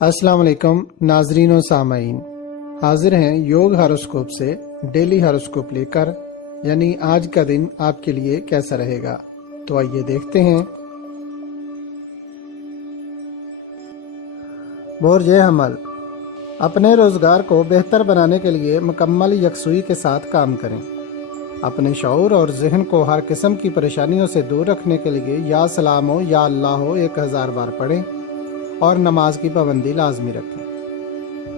السلام علیکم ناظرین و سامعین، حاضر ہیں یوگ ہاروسکوپ سے ڈیلی ہاروسکوپ لے کر، یعنی آج کا دن آپ کے لیے کیسا رہے گا۔ تو آئیے دیکھتے ہیں۔ برج حمل، اپنے روزگار کو بہتر بنانے کے لیے مکمل یکسوئی کے ساتھ کام کریں۔ اپنے شعور اور ذہن کو ہر قسم کی پریشانیوں سے دور رکھنے کے لیے یا سلام ہو یا اللہ ہو 1000 بار پڑھیں اور نماز کی پابندی لازمی رکھیں۔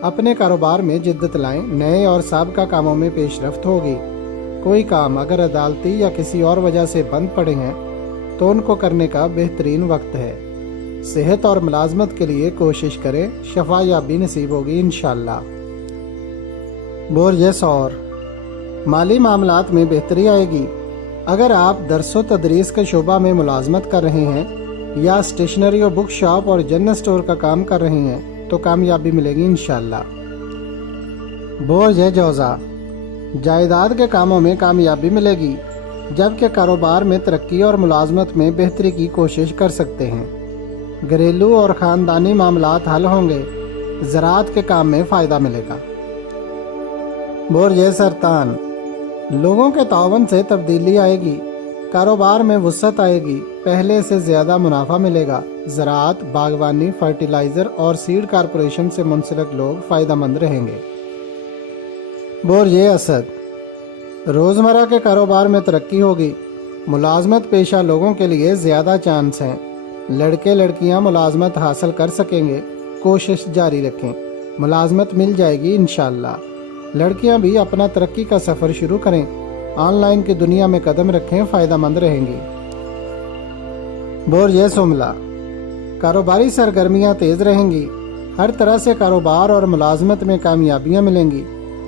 اپنے کاروبار میں جدت لائیں، نئے اور سابقہ کاموں میں پیش رفت ہوگی۔ کوئی کام اگر عدالتی یا کسی اور وجہ سے بند پڑے ہیں تو ان کو کرنے کا بہترین وقت ہے۔ صحت اور ملازمت کے لیے کوشش کریں، شفا یابی نصیب ہوگی انشاءاللہ۔ برج ثور، مالی معاملات میں بہتری آئے گی۔ اگر آپ درس و تدریس کے شعبہ میں ملازمت کر رہے ہیں یا اسٹیشنری و بک شاپ اور جنرل اسٹور کا کام کر رہے ہیں تو کامیابی ملے گی انشاءاللہ۔ برج جوزا، جائیداد کے کاموں میں کامیابی ملے گی، جبکہ کاروبار میں ترقی اور ملازمت میں بہتری کی کوشش کر سکتے ہیں۔ گھریلو اور خاندانی معاملات حل ہوں گے، زراعت کے کام میں فائدہ ملے گا۔ برج سرطان، لوگوں کے تعاون سے تبدیلی آئے گی، کاروبار میں وسعت آئے گی، پہلے سے زیادہ منافع ملے گا۔ زراعت، باغبانی، فرٹیلائزر اور سیڈ کارپوریشن سے منسلک لوگ فائدہ مند رہیں گے۔ برج اسد، روزمرہ کے کاروبار میں ترقی ہوگی، ملازمت پیشہ لوگوں کے لیے زیادہ چانس ہیں۔ لڑکے لڑکیاں ملازمت حاصل کر سکیں گے، کوشش جاری رکھیں، ملازمت مل جائے گی انشاءاللہ۔ لڑکیاں بھی اپنا ترقی کا سفر شروع کریں، آن لائن کی دنیا میں قدم رکھیں، فائدہ مند رہیں گی۔ برج سملا، کاروباری سرگرمیاں تیز رہیں گی، ہر طرح سے کاروبار اور ملازمت میں کامیابیاں ملیں گی،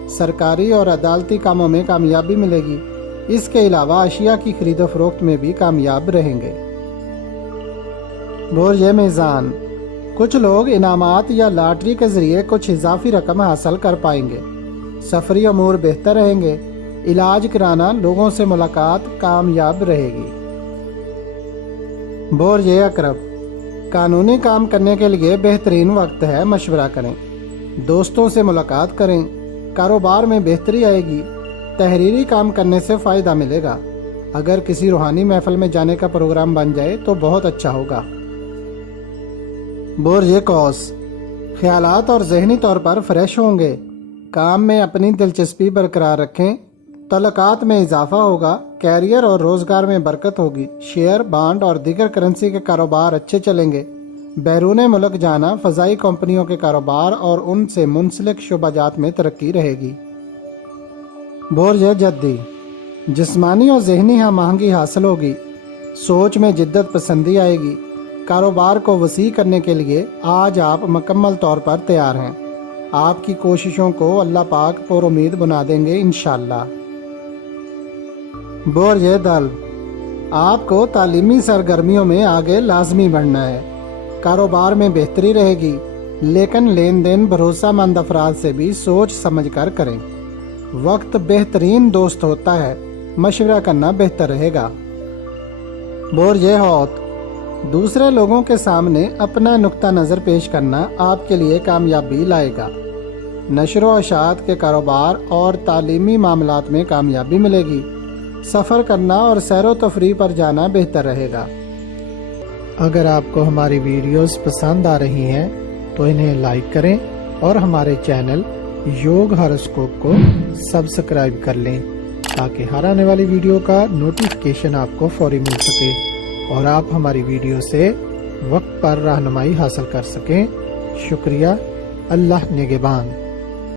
سرکاری اور عدالتی کاموں میں کامیابی ملے گی۔ اس کے علاوہ اشیاء کی خرید و فروخت میں بھی کامیاب رہیں گے۔ برج میزان، کچھ لوگ انعامات یا لاٹری کے ذریعے کچھ اضافی رقم حاصل کر پائیں گے، سفری امور بہتر رہیں گے، علاج کرانا، لوگوں سے ملاقات کامیاب رہے گی۔ برج عقرب، قانونی کام کرنے کے لیے بہترین وقت ہے، مشورہ کریں، دوستوں سے ملاقات کریں، کاروبار میں بہتری آئے گی، تحریری کام کرنے سے فائدہ ملے گا۔ اگر کسی روحانی محفل میں جانے کا پروگرام بن جائے تو بہت اچھا ہوگا۔ برج قوس، خیالات اور ذہنی طور پر فریش ہوں گے، کام میں اپنی دلچسپی برقرار رکھیں، تعلقات میں اضافہ ہوگا، کیریئر اور روزگار میں برکت ہوگی، شیئر، بانڈ اور دیگر کرنسی کے کاروبار اچھے چلیں گے۔ بیرون ملک جانا، فضائی کمپنیوں کے کاروبار اور ان سے منسلک شعبہ جات میں ترقی رہے گی۔ برج جدی، جسمانی اور ذہنی ہم آہنگی حاصل ہوگی، سوچ میں جدت پسندی آئے گی، کاروبار کو وسیع کرنے کے لیے آج آپ مکمل طور پر تیار ہیں۔ آپ کی کوششوں کو اللہ پاک پر امید بنا دیں گے انشاءاللہ۔ برج دل، آپ کو تعلیمی سرگرمیوں میں آگے لازمی بڑھنا ہے، کاروبار میں بہتری رہے گی، لیکن لین دین بھروسہ مند افراد سے بھی سوچ سمجھ کر کریں۔ وقت بہترین دوست ہوتا ہے، مشورہ کرنا بہتر رہے گا۔ برج حوت، دوسرے لوگوں کے سامنے اپنا نقطہ نظر پیش کرنا آپ کے لیے کامیابی لائے گا۔ نشر و اشاعت کے کاروبار اور تعلیمی معاملات میں کامیابی ملے گی، سفر کرنا اور سیر و تفریح پر جانا بہتر رہے گا۔ اگر آپ کو ہماری ویڈیوز پسند آ رہی ہیں تو انہیں لائک کریں اور ہمارے چینل یوگ ہاروسکوپ کو سبسکرائب کر لیں تاکہ ہر آنے والی ویڈیو کا نوٹیفیکیشن آپ کو فوری مل سکے اور آپ ہماری ویڈیو سے وقت پر رہنمائی حاصل کر سکیں۔ شکریہ، اللہ نگہبان۔